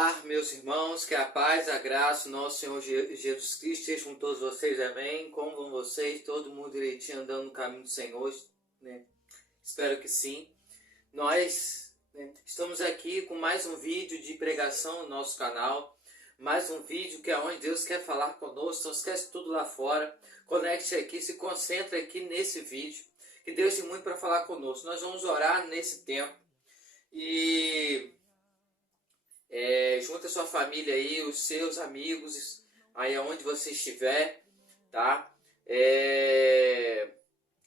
Olá, meus irmãos, que a paz, a graça, do nosso Senhor Jesus Cristo esteja com todos vocês, amém? Como vão vocês? Todo mundo direitinho andando no caminho do Senhor, né? Espero que sim. Nós estamos aqui com mais um vídeo de pregação no nosso canal, mais um vídeo que é onde Deus quer falar conosco, então esquece tudo lá fora, conecte aqui, se concentra aqui nesse vídeo, que Deus tem muito para falar conosco. Nós vamos orar nesse tempo e... junta a sua família aí, os seus amigos, aí aonde você estiver, tá?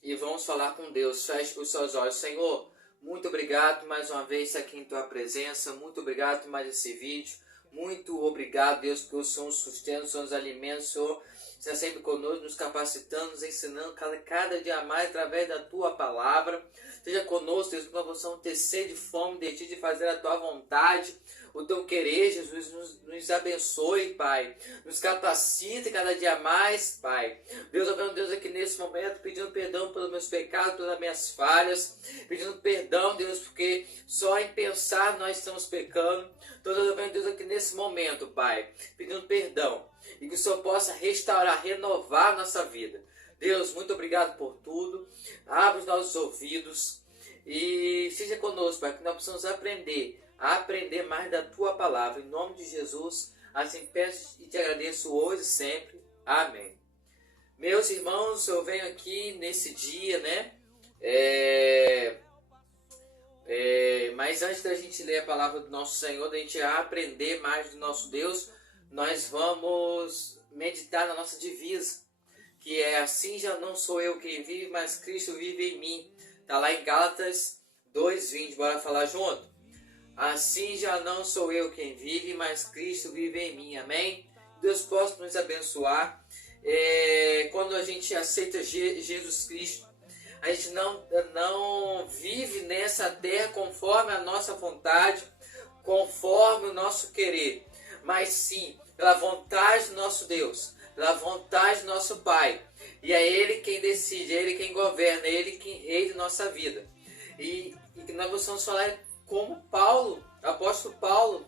E vamos falar com Deus. Feche os seus olhos. Senhor, muito obrigado mais uma vez aqui em tua presença. Muito obrigado por mais esse vídeo. Muito obrigado, Deus, porque o Senhor nos sustenta, o Senhor nos alimenta, o Senhor está sempre conosco, nos capacitando, nos ensinando cada dia mais através da tua palavra. Seja conosco, Deus, que nós possamos ter sede e fome de ti, de fazer a tua vontade, o teu querer, Jesus. Nos abençoe, Pai. Nos capacite cada dia mais, Pai. Deus, eu venho, Deus, aqui nesse momento, pedindo perdão pelos meus pecados, pelas minhas falhas, pedindo perdão, Deus, porque só em pensar nós estamos pecando. Então, eu venho, Deus, aqui nesse momento, Pai, pedindo perdão, e que o Senhor possa restaurar, renovar a nossa vida. Deus, muito obrigado por tudo. Abre os nossos ouvidos e seja conosco, Pai, que nós possamos aprender mais da tua palavra. Em nome de Jesus, assim peço e te agradeço hoje e sempre. Amém. Meus irmãos, eu venho aqui nesse dia, né? Mas antes da gente ler a palavra do nosso Senhor, da gente aprender mais do nosso Deus, nós vamos meditar na nossa divisa, que é: assim já não sou eu quem vive, mas Cristo vive em mim. Está lá em Gálatas 2:20, bora falar junto? Assim já não sou eu quem vive, mas Cristo vive em mim, amém? Deus possa nos abençoar. Quando a gente aceita Jesus Cristo, a gente não vive nessa terra conforme a nossa vontade, conforme o nosso querer, mas sim pela vontade do nosso Deus, pela vontade do nosso Pai. E é Ele quem decide, é Ele quem governa, é Ele quem rei de nossa vida. E que nós possamos falar como Paulo, o apóstolo Paulo,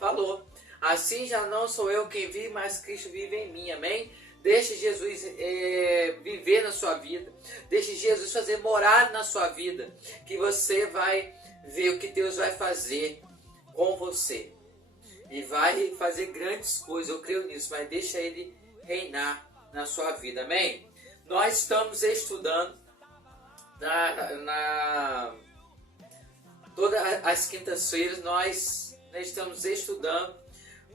falou: assim já não sou eu quem vive, mas Cristo vive em mim, amém? Deixe Jesus viver na sua vida, deixe Jesus fazer morar na sua vida, que você vai ver o que Deus vai fazer com você. E vai fazer grandes coisas, eu creio nisso, mas deixa Ele reinar na sua vida, amém? Nós estamos estudando todas as quintas-feiras, nós estamos estudando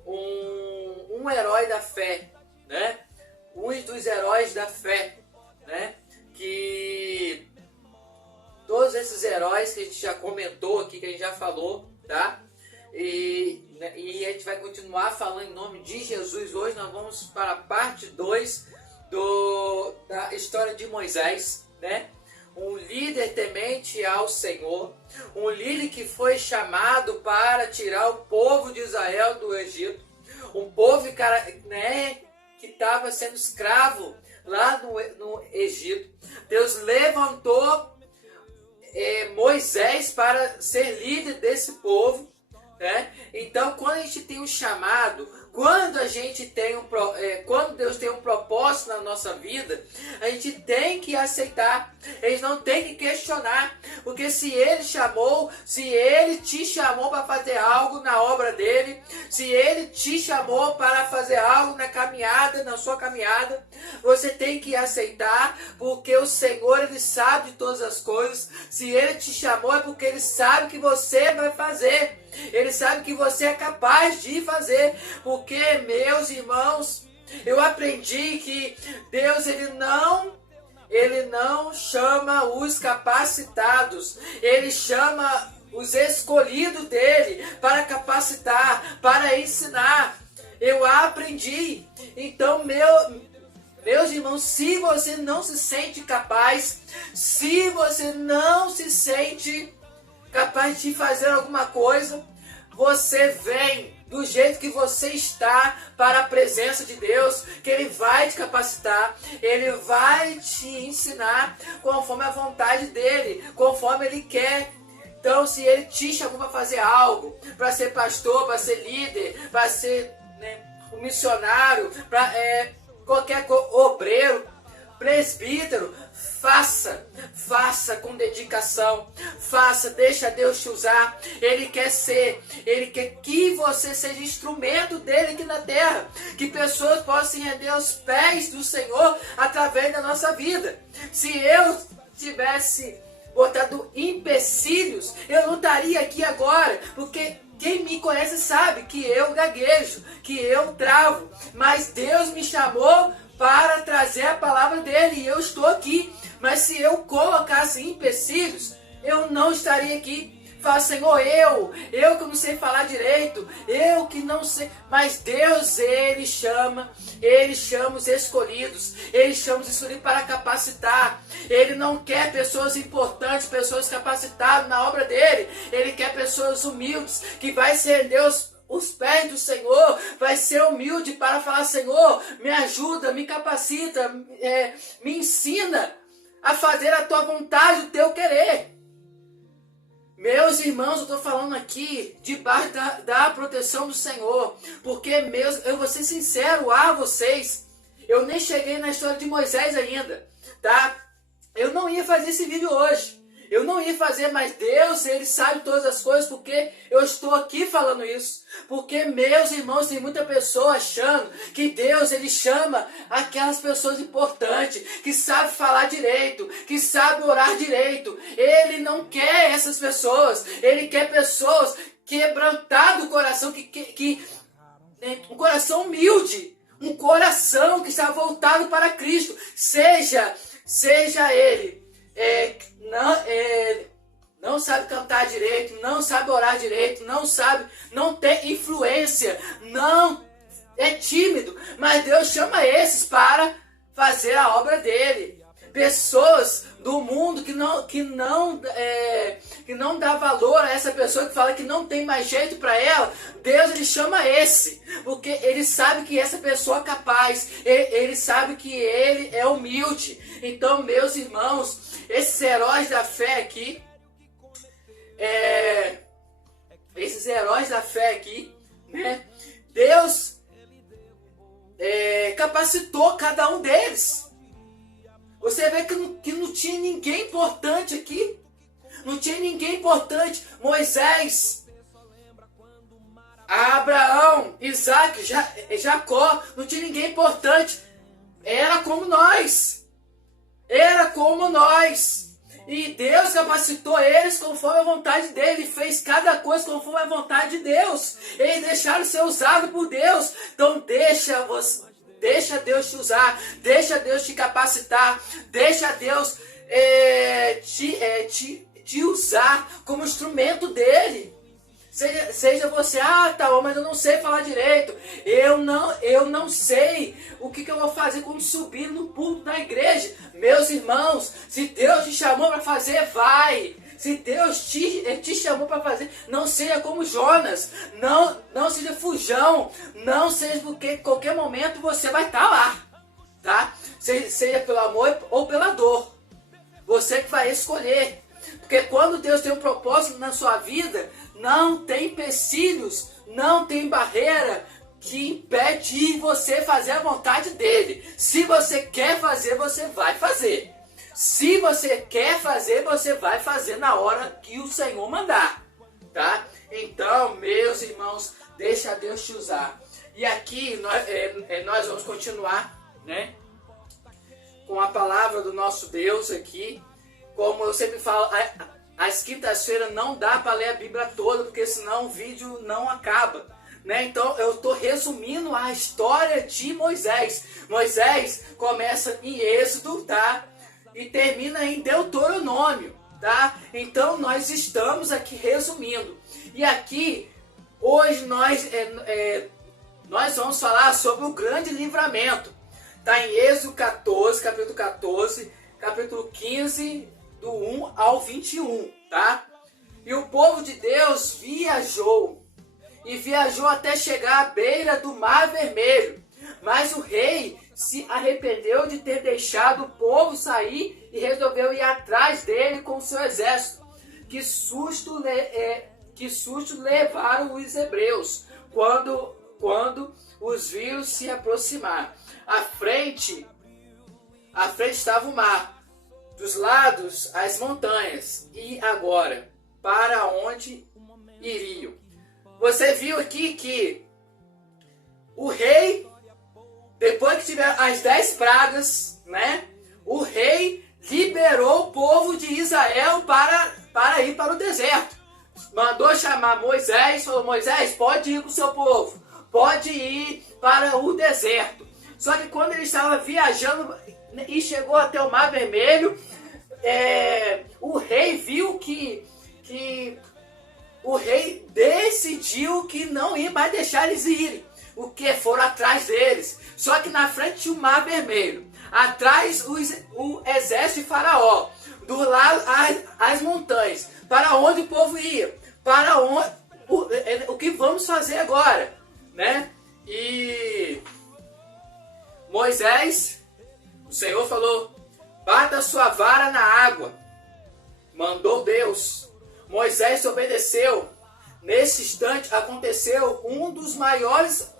um herói da fé, né? Um dos heróis da fé, né? Que todos esses heróis que a gente já comentou aqui, que a gente já falou, tá? E a gente vai continuar falando em nome de Jesus. Hoje nós vamos para a parte 2 da história de Moisés, né? Um líder temente ao Senhor, um líder que foi chamado para tirar o povo de Israel do Egito, um povo, né, que estava sendo escravo lá no Egito. Deus levantou Moisés para ser líder desse povo, né? Então, quando a gente tem um chamado, quando Deus tem um propósito na nossa vida, a gente tem que aceitar, a gente não tem que questionar, porque se Ele te chamou para fazer algo na obra dEle, se Ele te chamou para fazer algo na sua caminhada, você tem que aceitar, porque o Senhor, Ele sabe de todas as coisas. Se Ele te chamou é porque Ele sabe que você vai fazer. Ele sabe que você é capaz de fazer, porque, meus irmãos, eu aprendi que Deus ele não chama os capacitados, Ele chama os escolhidos dele para capacitar, para ensinar. Eu aprendi. Então, meus irmãos, se você não se sente capaz, se você não se sente capaz de fazer alguma coisa, você vem do jeito que você está para a presença de Deus, que Ele vai te capacitar, Ele vai te ensinar conforme a vontade dEle, conforme Ele quer Então, se Ele te chamou para fazer algo, para ser pastor, para ser líder, para ser, né, um missionário, para qualquer obreiro, presbítero, faça com dedicação, deixa Deus te usar. Ele quer que você seja instrumento dele aqui na terra, que pessoas possam se render aos pés do Senhor através da nossa vida. Se eu tivesse botado empecilhos, eu não estaria aqui agora, porque quem me conhece sabe que eu gaguejo, que eu travo, mas Deus me chamou para trazer a palavra dele e eu estou aqui. Mas se eu colocasse empecilhos, eu não estaria aqui. Fala, Senhor, eu que não sei falar direito, eu que não sei. Mas Deus, Ele chama os escolhidos, Ele chama os escolhidos para capacitar. Ele não quer pessoas importantes, pessoas capacitadas na obra dele. Ele quer pessoas humildes, que vai ser Deus os pés do Senhor, vai ser humilde para falar, Senhor, me ajuda, me capacita, me ensina a fazer a tua vontade, o teu querer. Meus irmãos, eu estou falando aqui debaixo da proteção do Senhor, porque eu vou ser sincero a vocês, eu nem cheguei na história de Moisés ainda, tá? Eu não ia fazer esse vídeo hoje. Eu não ia fazer, mas Deus, Ele sabe todas as coisas, porque eu estou aqui falando isso. Porque, meus irmãos, tem muita pessoa achando que Deus, Ele chama aquelas pessoas importantes, que sabem falar direito, que sabem orar direito. Ele não quer essas pessoas. Ele quer pessoas quebrantadas do coração, um coração humilde, um coração que está voltado para Cristo. Seja ele não sabe cantar direito, não sabe orar direito, não tem influência, não é tímido, mas Deus chama esses para fazer a obra dele. Pessoas do mundo que não dá valor a essa pessoa, que fala que não tem mais jeito para ela, Deus, Ele chama esse, porque Ele sabe que essa pessoa é capaz, ele sabe que ele é humilde. Então, meus irmãos, esses heróis da fé aqui, né? Deus capacitou cada um deles. Você vê que não tinha ninguém importante aqui. Não tinha ninguém importante. Moisés, Abraão, Isaac, Jacó, não tinha ninguém importante. Era como nós. E Deus capacitou eles conforme a vontade dele. Fez cada coisa conforme a vontade de Deus. Eles deixaram ser usados por Deus. Então deixa Deus te usar. Deixa Deus te capacitar. Deixa Deus te usar como instrumento dele. Seja você, tá bom, mas eu não sei falar direito. Eu não sei o que eu vou fazer quando subir no púlpito da igreja. Meus irmãos, se Deus te chamou para fazer, vai. Se Deus te chamou para fazer, não seja como Jonas. Não seja fujão. Não seja porque em qualquer momento você vai estar lá. Tá? Seja pelo amor ou pela dor. Você que vai escolher. Porque quando Deus tem um propósito na sua vida, não tem empecilhos, não tem barreira que impede você fazer a vontade dele. Se você quer fazer, você vai fazer. Se você quer fazer, você vai fazer na hora que o Senhor mandar. Tá? Então, meus irmãos, deixa Deus te usar. E aqui nós vamos continuar, né, com a palavra do nosso Deus aqui. Como eu sempre falo, às quintas-feiras não dá para ler a Bíblia toda, porque senão o vídeo não acaba, né? Então eu estou resumindo a história de Moisés. Moisés começa em Êxodo, tá? E termina em Deuteronômio, tá? Então nós estamos aqui resumindo. E aqui, hoje nós vamos falar sobre o grande livramento. Tá em Êxodo 14, capítulo 14, capítulo 15, do 1 ao 21, tá? E o povo de Deus viajou até chegar à beira do Mar Vermelho. Mas o rei se arrependeu de ter deixado o povo sair e resolveu ir atrás dele com o seu exército. que susto levaram os hebreus quando os viram se aproximar. À frente estava o mar, dos lados as montanhas. E agora, para onde iriam? Você viu aqui que o rei, depois que tiver as 10 pragas, né? O rei liberou o povo de Israel para ir para o deserto. Mandou chamar Moisés, falou: Moisés, pode ir com o seu povo, pode ir para o deserto. Só que quando ele estava viajando e chegou até o Mar Vermelho, o rei viu que o rei decidiu que não ia mais deixar eles irem. O que? Foram atrás deles. Só que na frente tinha o Mar Vermelho. Atrás o exército de Faraó. Do lado as montanhas. Para onde o povo ia? Para onde? O que vamos fazer agora? Né? E Moisés, o Senhor falou: bata sua vara na água. Mandou Deus. Moisés obedeceu. Nesse instante aconteceu um dos maiores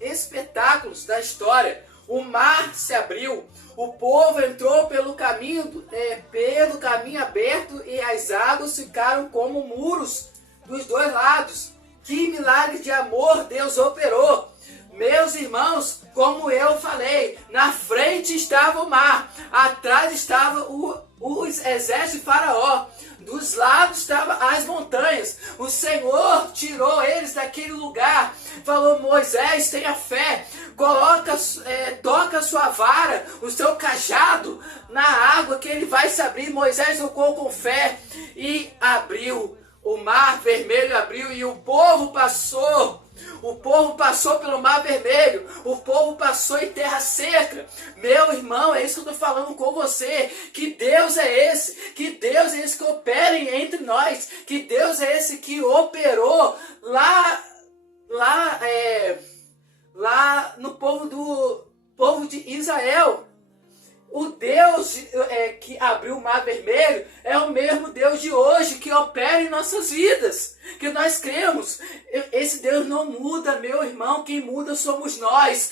espetáculos da história. O mar se abriu, o povo entrou pelo caminho aberto e as águas ficaram como muros dos dois lados. Que milagre de amor Deus operou! Meus irmãos, como eu falei, na frente estava o mar, atrás estava o exército de Faraó, dos lados estavam as montanhas. O Senhor tirou eles daquele lugar, falou: Moisés, tenha fé, toca a sua vara, o seu cajado na água que ele vai se abrir. Moisés tocou com fé e abriu, o Mar Vermelho abriu e o povo passou. O povo passou pelo Mar Vermelho, o povo passou em terra seca. Meu irmão, é isso que eu estou falando com você. Que Deus é esse? Que Deus é esse que opera entre nós? Que Deus é esse que operou lá no povo de Israel? O Deus que abriu o Mar Vermelho é o mesmo Deus de hoje que opera em nossas vidas, que nós cremos. Esse Deus não muda, meu irmão. Quem muda somos nós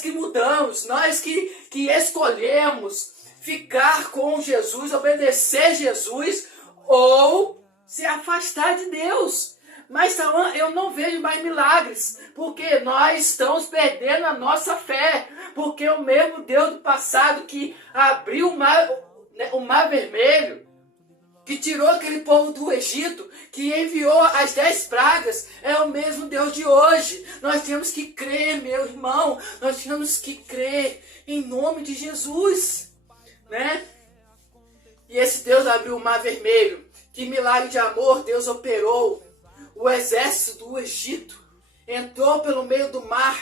que mudamos, nós que escolhemos ficar com Jesus, obedecer Jesus ou se afastar de Deus. Mas eu não vejo mais milagres, porque nós estamos perdendo a nossa fé, porque o mesmo Deus do passado que abriu o mar Vermelho, que tirou aquele povo do Egito, que enviou as 10 pragas, é o mesmo Deus de hoje. Nós temos que crer, meu irmão, nós temos que crer em nome de Jesus, né? E esse Deus abriu o Mar Vermelho, que milagre de amor Deus operou. O exército do Egito entrou pelo meio do mar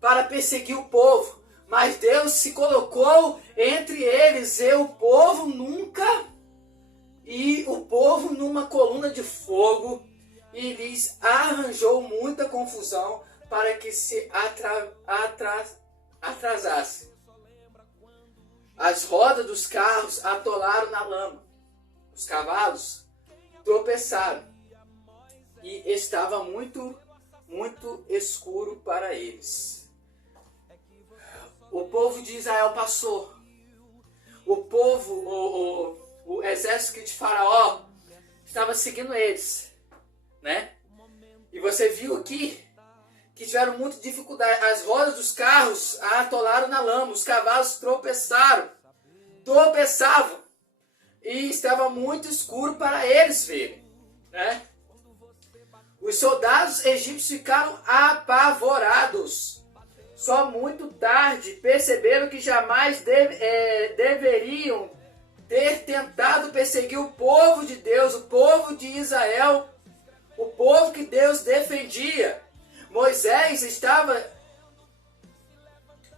para perseguir o povo, mas Deus se colocou entre eles e o povo numa coluna de fogo, e lhes arranjou muita confusão para que se atrasasse. As rodas dos carros atolaram na lama, os cavalos tropeçaram. E estava muito, muito escuro para eles. O povo de Israel passou. O exército de Faraó estava seguindo eles, né? E você viu aqui que tiveram muita dificuldade. As rodas dos carros atolaram na lama, os cavalos tropeçavam. E estava muito escuro para eles verem, né? Os soldados egípcios ficaram apavorados. Só muito tarde perceberam que jamais deveriam ter tentado perseguir o povo de Deus, o povo de Israel, o povo que Deus defendia. Moisés estava...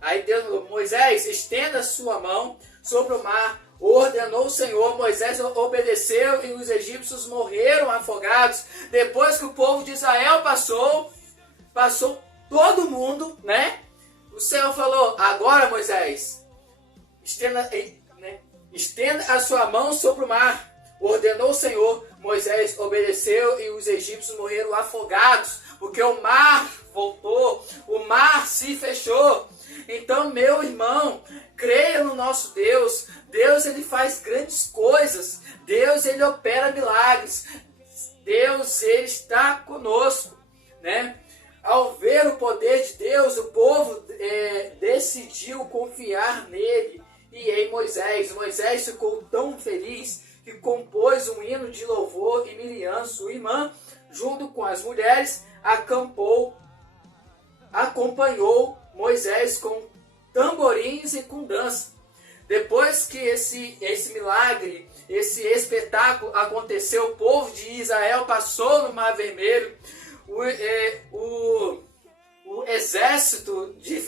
Aí Deus falou: Moisés, estenda sua mão sobre o mar. Ordenou o Senhor. Moisés obedeceu e os egípcios morreram afogados. Depois que o povo de Israel passou todo mundo, né? O Senhor falou: agora, Moisés, estenda a sua mão sobre o mar. Ordenou o Senhor, Moisés obedeceu e os egípcios morreram afogados, porque o mar voltou, o mar se fechou. Então, meu irmão, creia no nosso Deus. Deus, ele faz grandes coisas. Deus, ele opera milagres. Deus, ele está conosco, né? Ao ver o poder de Deus, o povo decidiu confiar nele e em Moisés. Moisés ficou tão feliz que compôs um hino de louvor, e Miriam, sua irmã, junto com as mulheres, acompanhou Moisés com tamborins e com dança. Depois que esse milagre, esse espetáculo aconteceu, o povo de Israel passou no Mar Vermelho. O exército de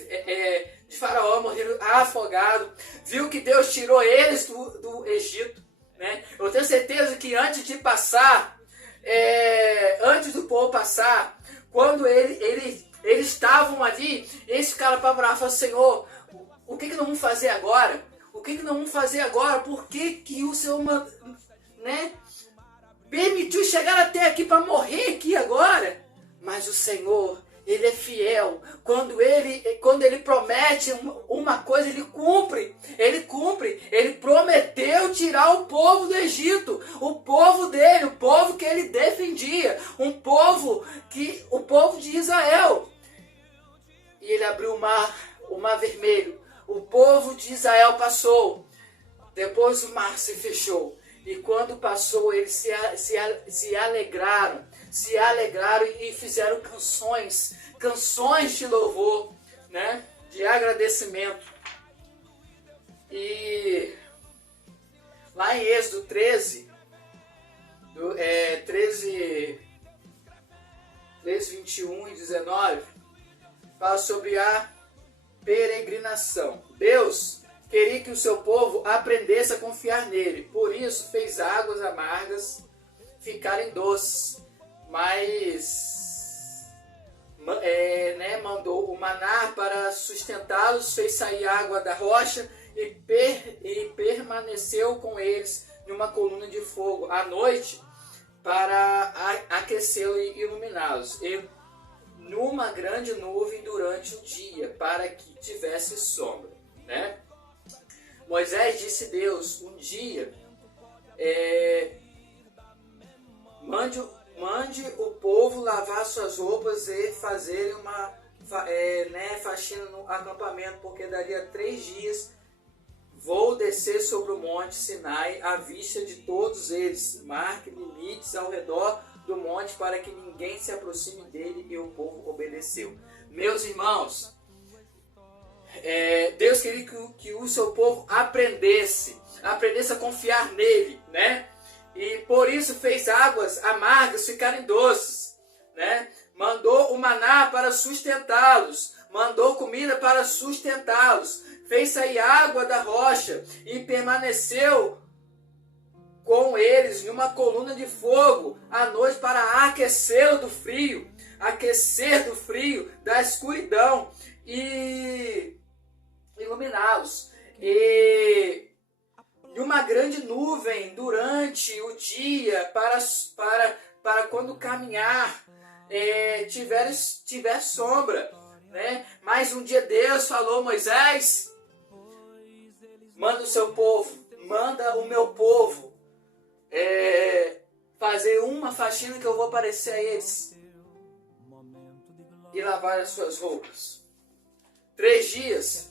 Faraó morreu afogado. Viu que Deus tirou eles do Egito, né? Eu tenho certeza que antes de passar, antes do povo passar, quando eles estavam ali, eles ficaram apavorados e falaram: Senhor, o que nós vamos fazer agora? O que nós vamos fazer agora? Por que o Senhor, né, permitiu chegar até aqui para morrer aqui agora? Mas o Senhor, ele é fiel. Quando ele promete uma coisa, ele cumpre. Ele cumpre. Ele prometeu tirar o povo do Egito. O povo dele, o povo que ele defendia. O povo de Israel. E ele abriu o mar vermelho. O povo de Israel passou. Depois o mar se fechou. E quando passou, eles se alegraram. Se alegraram e fizeram canções de louvor, né? De agradecimento. E lá em Êxodo 13, 21 e 19, fala sobre a peregrinação. Deus queria que o seu povo aprendesse a confiar nele. Por isso fez águas amargas ficarem doces. Mas mandou o maná para sustentá-los, fez sair água da rocha e permaneceu com eles numa coluna de fogo à noite para aquecê-los e iluminá-los. E numa grande nuvem durante o dia, para que tivesse sombra, né? Moisés disse a Deus: um dia mande o povo lavar suas roupas e fazerem uma faxina no acampamento, porque daria 3 dias vou descer sobre o monte Sinai à vista de todos eles. Marque limites ao redor do monte para que ninguém se aproxime dele. E o povo obedeceu. Meus irmãos, Deus queria que o seu povo aprendesse a confiar nele, né? E por isso fez águas amargas ficarem doces, né? Mandou o maná para sustentá-los, mandou comida para sustentá-los, fez sair água da rocha e permaneceu com eles em uma coluna de fogo à noite para aquecê-lo do frio, aquecer do frio, da escuridão e iluminá-los. E uma grande nuvem durante o dia para quando caminhar tiver sombra, né? Mas um dia Deus falou: Moisés, manda o seu povo, manda o meu povo fazer uma faxina que eu vou aparecer a eles e lavar as suas roupas. 3 dias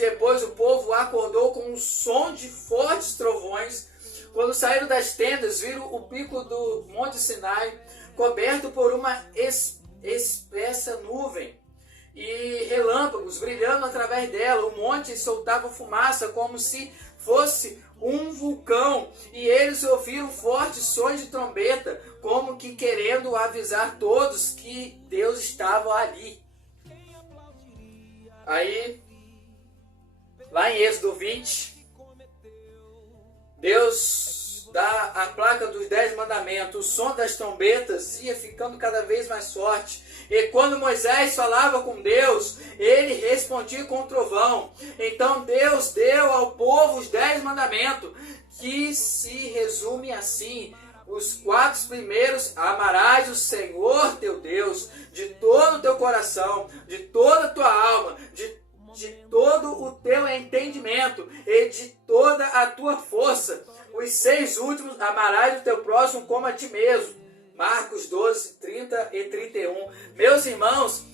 depois, o povo acordou com um som de fortes trovões. Quando saíram das tendas, viram o pico do Monte Sinai coberto por uma espessa nuvem e relâmpagos brilhando através dela. O monte soltava fumaça como se fosse um vulcão, e eles ouviram fortes sons de trombeta, como que querendo avisar todos que Deus estava ali. Aí, lá em Êxodo 20, Deus a placa dos 10 mandamentos, o som das trombetas ia ficando cada vez mais forte. E quando Moisés falava com Deus, ele respondia com o trovão. Então Deus deu ao povo os 10 mandamentos, que se resume assim. Os 4 primeiros: amarás o Senhor teu Deus de todo o teu coração, de toda a tua alma, de todo o teu entendimento e de toda a tua força. Os 6 últimos: amarás o teu próximo como a ti mesmo. Marcos 12, 30 e 31. Meus irmãos,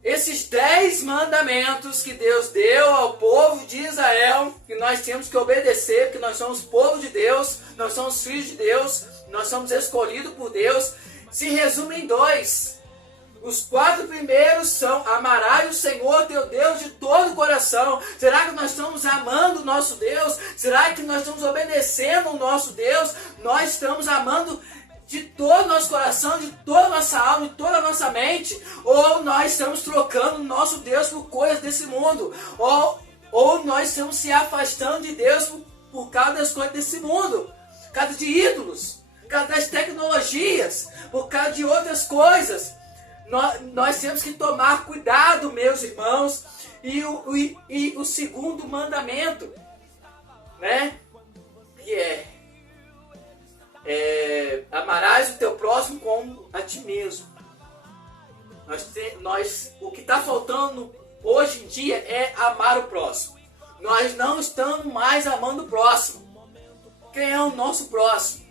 esses 10 mandamentos que Deus deu ao povo de Israel, que nós temos que obedecer, porque nós somos povo de Deus, nós somos filhos de Deus, nós somos escolhidos por Deus, se resumem em 2. Os 4 primeiros são: amarás o Senhor teu Deus de todo o coração. Será que nós estamos amando o nosso Deus? Será que nós estamos obedecendo o nosso Deus? Nós estamos amando de todo o nosso coração, de toda a nossa alma, de toda a nossa mente? Ou nós estamos trocando o nosso Deus por coisas desse mundo? Ou nós estamos se afastando de Deus por causa das coisas desse mundo? Por causa de ídolos, por causa das tecnologias, por causa de outras coisas. Nós temos que tomar cuidado, meus irmãos. E o segundo mandamento, né? Que amarás o teu próximo como a ti mesmo. O que está faltando hoje em dia é amar o próximo. Nós não estamos mais amando o próximo. Quem é o nosso próximo?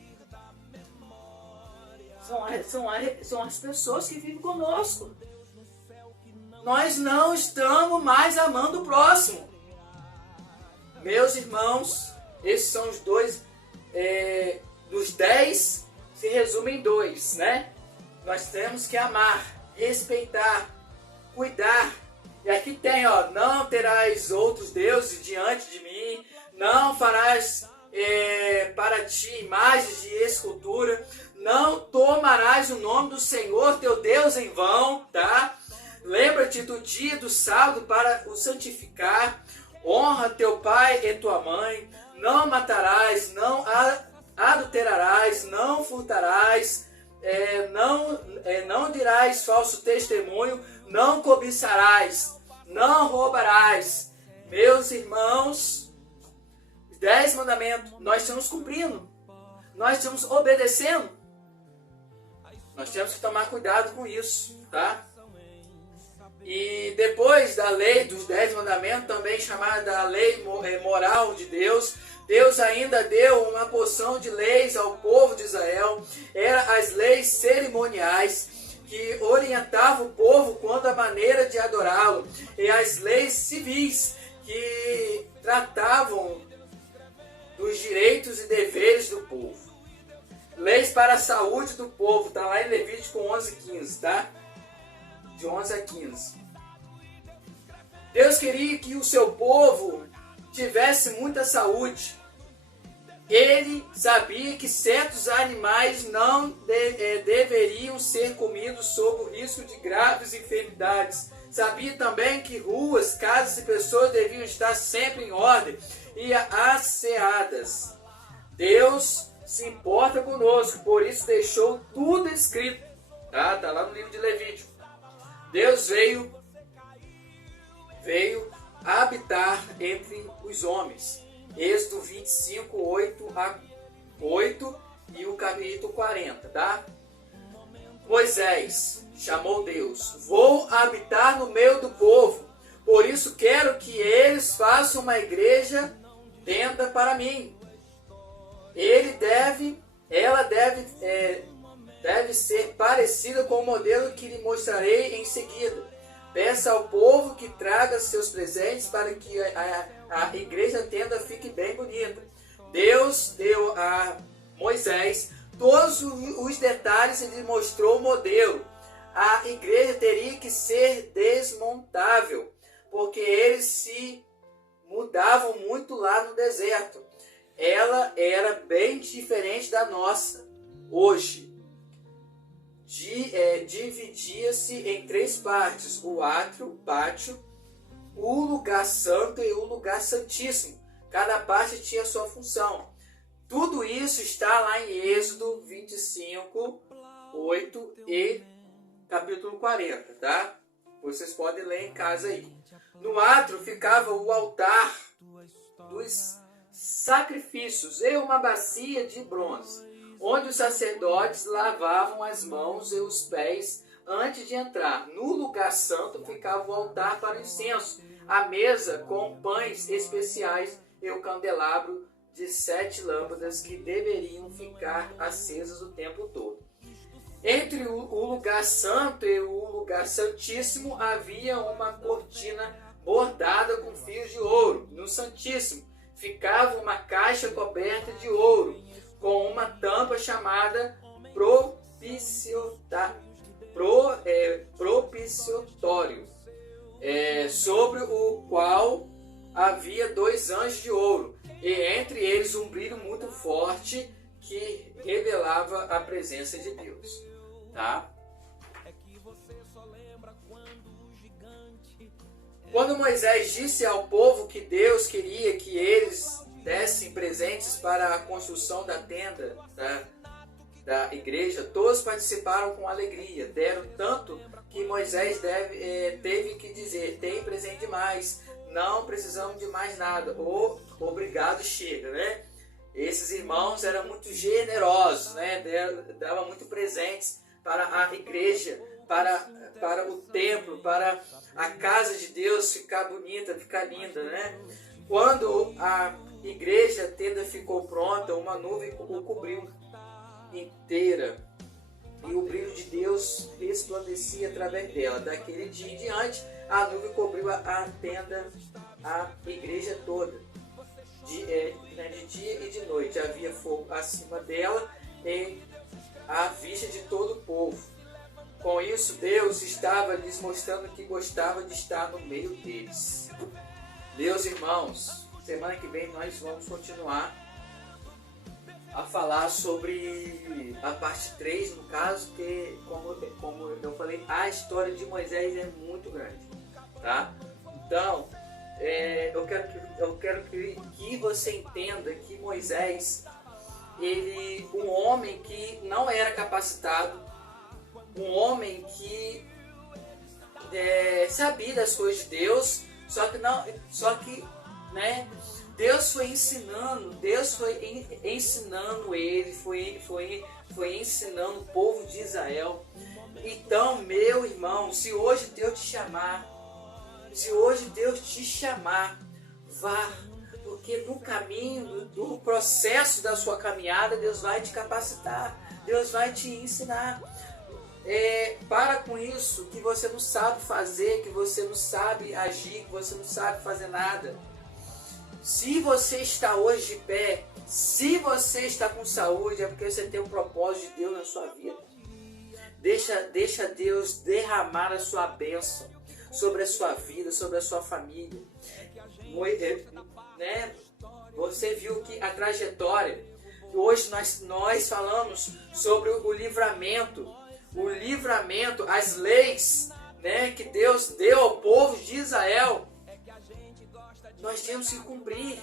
São as pessoas que vivem conosco. Nós não estamos mais amando o próximo. Meus irmãos, esses são os 2. Dos 10 se resumem em 2, né? Nós temos que amar, respeitar, cuidar. E aqui tem, não terás outros deuses diante de mim, não farás para ti imagens de escultura, não tomarás o nome do Senhor teu Deus em vão, tá? Lembra-te do dia do sábado para o santificar. Honra teu pai e tua mãe. Não matarás, não adulterarás, não furtarás, não dirás falso testemunho, não cobiçarás, não roubarás. Meus irmãos, 10 mandamentos, nós estamos cumprindo, nós estamos obedecendo. Nós temos que tomar cuidado com isso, tá? E depois da lei dos 10 mandamentos, também chamada a lei moral de Deus, Deus ainda deu uma porção de leis ao povo de Israel. Eram as leis cerimoniais que orientavam o povo quanto à maneira de adorá-lo, e as leis civis que tratavam dos direitos e deveres do povo. Leis para a saúde do povo, está lá em Levítico 11:15, tá? De 11 a 15. Deus queria que o seu povo tivesse muita saúde. Ele sabia que certos animais não deveriam ser comidos sob o risco de graves enfermidades. Sabia também que ruas, casas e pessoas deviam estar sempre em ordem e asseadas. Deus se importa conosco, por isso deixou tudo escrito. Tá lá no livro de Levítico. Deus veio habitar entre os homens. Êxodo 25, 8 e o capítulo 40, tá? Moisés chamou Deus: vou habitar no meio do povo, por isso quero que eles façam uma igreja tenda para mim. Ela deve ser parecida com o modelo que lhe mostrarei em seguida. Peça ao povo que traga seus presentes para que a igreja tenda fique bem bonita. Deus deu a Moisés todos os detalhes e lhe mostrou o modelo. A igreja teria que ser desmontável, porque eles se mudavam muito lá no deserto. Ela era bem diferente da nossa hoje. Dividia-se em 3 partes: o átrio, o pátio, o lugar santo e o lugar santíssimo. Cada parte tinha sua função. Tudo isso está lá em Êxodo 25, 8 e capítulo 40, tá? Vocês podem ler em casa aí. No átrio ficava o altar dos sacrifícios e uma bacia de bronze, onde os sacerdotes lavavam as mãos e os pés antes de entrar. No lugar santo ficava o altar para o incenso, a mesa com pães especiais e o candelabro de 7 lâmpadas que deveriam ficar acesas o tempo todo. Entre o lugar santo e o lugar santíssimo havia uma cortina bordada com fios de ouro. No santíssimo ficava uma caixa coberta de ouro, com uma tampa chamada propiciatório, sobre o qual havia 2 anjos de ouro, e entre eles um brilho muito forte que revelava a presença de Deus. Tá? Quando Moisés disse ao povo que Deus queria que eles dessem presentes para a construção da tenda da igreja, todos participaram com alegria. Deram tanto que Moisés teve que dizer: tem presente demais, não precisamos de mais nada. Obrigado, chega, né? Esses irmãos eram muito generosos, né? Davam muito presentes para a igreja, para o templo, para a casa de Deus ficar bonita, ficar linda, né? Quando a igreja, a tenda ficou pronta, uma nuvem o cobriu inteira e o brilho de Deus resplandecia através dela. Daquele dia em diante, a nuvem cobriu a tenda, a igreja toda, de dia e de noite. Havia fogo acima dela e à vista de todo o povo. Com isso, Deus estava lhes mostrando que gostava de estar no meio deles. Meus irmãos, semana que vem nós vamos continuar a falar sobre a parte 3, no caso, que, como eu falei, a história de Moisés é muito grande, tá? Então, eu quero que você entenda que Moisés, um homem que não era capacitado, um homem que sabia das coisas de Deus, só que Deus foi ensinando ele, foi ensinando o povo de Israel. Então, meu irmão, se hoje Deus te chamar, vá, porque no caminho, no processo da sua caminhada, Deus vai te capacitar, Deus vai te ensinar. Para com isso, que você não sabe fazer, que você não sabe agir, que você não sabe fazer nada. Se você está hoje de pé, se você está com saúde, é porque você tem um propósito de Deus na sua vida. Deixa Deus derramar a sua bênção sobre a sua vida, sobre a sua família. Você viu que a trajetória, hoje nós falamos sobre o livramento, as leis, que Deus deu ao povo de Israel. Nós temos que cumprir,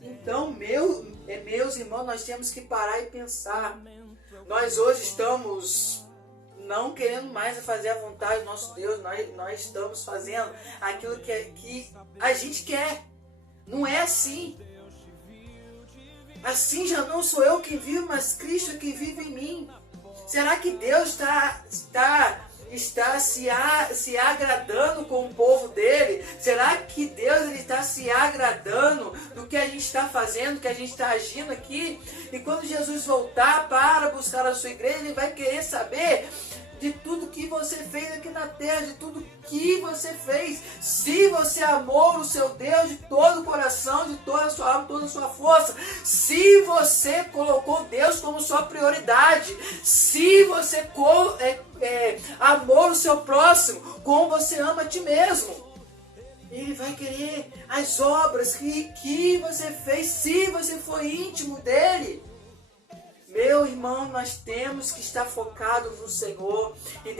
Então, meus irmãos, nós temos que parar e pensar. Nós hoje estamos não querendo mais fazer a vontade do nosso Deus, nós estamos fazendo aquilo que a gente quer. Não é assim. Assim já não sou eu que vivo, mas Cristo que vive em mim. Será que Deus está se agradando com o povo dele? Será que Deus está se agradando do que a gente está fazendo, do que a gente está agindo aqui? E quando Jesus voltar para buscar a sua igreja, ele vai querer saber de tudo que você fez aqui na terra, de tudo que você fez. Se você amou o seu Deus de todo o coração, de toda a sua alma, toda a sua força. Se você colocou Deus como sua prioridade. Se você amou o seu próximo como você ama a ti mesmo. Ele vai querer as obras que você fez, se você foi íntimo dele. Meu irmão, nós temos que estar focados no Senhor e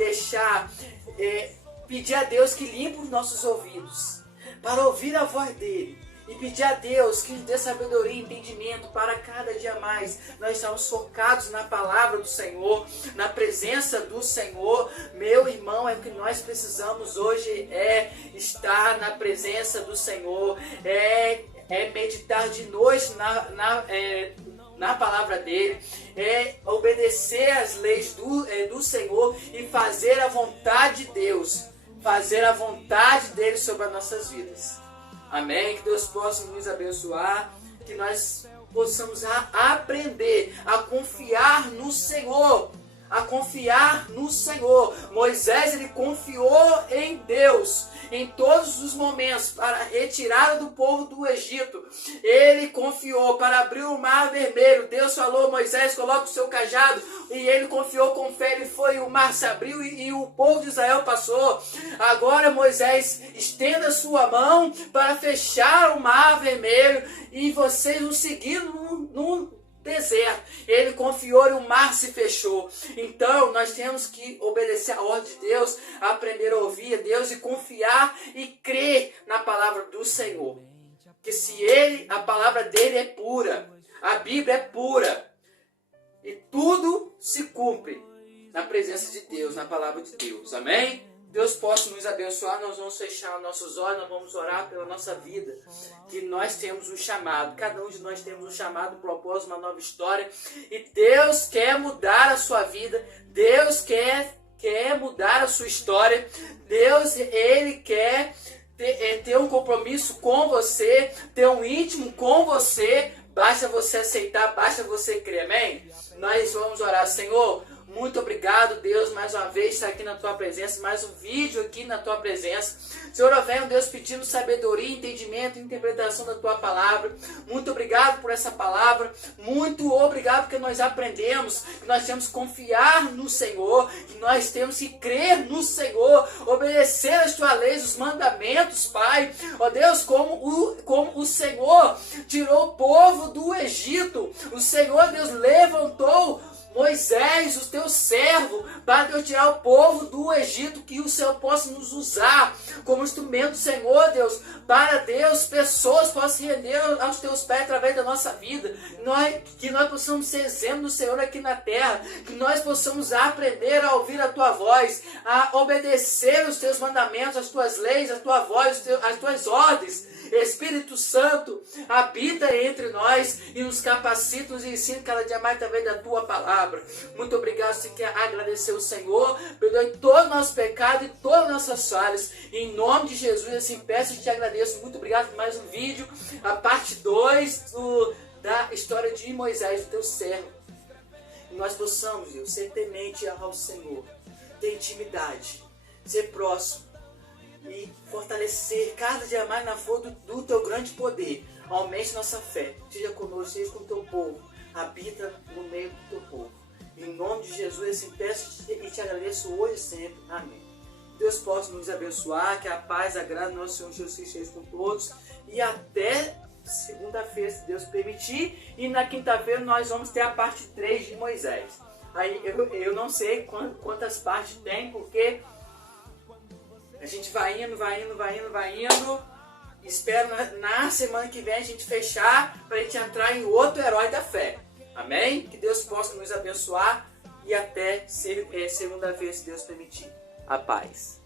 pedir a Deus que limpe os nossos ouvidos para ouvir a voz dele e pedir a Deus que nos dê sabedoria e entendimento para cada dia mais nós estamos focados na palavra do Senhor, na presença do Senhor. Meu irmão, é o que nós precisamos hoje, é estar na presença do Senhor, é meditar de noite na palavra dele, é obedecer às leis do Senhor e fazer a vontade de Deus, fazer a vontade dele sobre as nossas vidas. Amém? Que Deus possa nos abençoar, que nós possamos aprender a confiar no Senhor, a confiar no Senhor. Moisés, ele confiou em Deus em todos os momentos para a retirada do povo do Egito. Ele confiou para abrir o mar vermelho. Deus falou: Moisés, coloca o seu cajado, e ele confiou com fé. Ele foi, o mar se abriu e o povo de Israel passou. Agora, Moisés, estenda a sua mão para fechar o mar vermelho e vocês o seguindo no deserto. Ele confiou e o mar se fechou. Então nós temos que obedecer a ordem de Deus, aprender a ouvir a Deus e confiar e crer na palavra do Senhor. Que se a palavra dele é pura, a Bíblia é pura, e tudo se cumpre na presença de Deus, na palavra de Deus. Amém? Deus possa nos abençoar. Nós vamos fechar nossos olhos, nós vamos orar pela nossa vida, que nós temos um chamado, cada um de nós temos um chamado, um propósito, uma nova história, e Deus quer mudar a sua vida, Deus quer mudar a sua história, Deus, ele quer ter um compromisso com você, ter um íntimo com você. Basta você aceitar, basta você crer, amém? Nós vamos orar. Senhor, muito obrigado, Deus, mais uma vez estar aqui na tua presença, mais um vídeo aqui na tua presença. Senhor, eu venho, Deus, pedindo sabedoria, entendimento e interpretação da tua palavra. Muito obrigado por essa palavra, muito obrigado porque nós aprendemos que nós temos que confiar no Senhor, que nós temos que crer no Senhor, obedecer as tuas leis, os mandamentos, Pai. Ó Deus, como o Senhor tirou o povo do Egito, o Senhor, Deus, levantou Moisés, o teu servo, para Deus tirar o povo do Egito, que o Senhor possa nos usar como instrumento, Senhor, Deus, para Deus, pessoas possam se render aos teus pés através da nossa vida, que nós possamos ser exemplo do Senhor aqui na terra, que nós possamos aprender a ouvir a tua voz, a obedecer os teus mandamentos, as tuas leis, a tua voz, as tuas ordens. Espírito Santo, habita entre nós e nos capacita, nos ensina cada dia mais através da tua palavra. Muito obrigado. Se quer agradecer o Senhor, perdoe todo o nosso pecado e todas as nossas falhas. Em nome de Jesus, assim peço e te agradeço. Muito obrigado por mais um vídeo, a parte 2 da história de Moisés, o teu servo. E nós possamos, Deus, ser temente ao Senhor, ter intimidade, ser próximo e fortalecer cada dia mais na força do teu grande poder. Aumente nossa fé, seja conosco, seja com o teu povo, habita no meio do teu povo. Em nome de Jesus, assim peço e te agradeço hoje e sempre. Amém. Deus possa nos abençoar, que a paz, a graça do nosso Senhor Jesus Cristo esteja com todos, e até segunda-feira, se Deus permitir, e na quinta-feira nós vamos ter a parte 3 de Moisés. Aí eu não sei quantas partes tem, porque a gente vai indo. Espero na semana que vem a gente fechar para a gente entrar em outro herói da fé. Amém? Que Deus possa nos abençoar e até segunda-feira, se Deus permitir. A paz.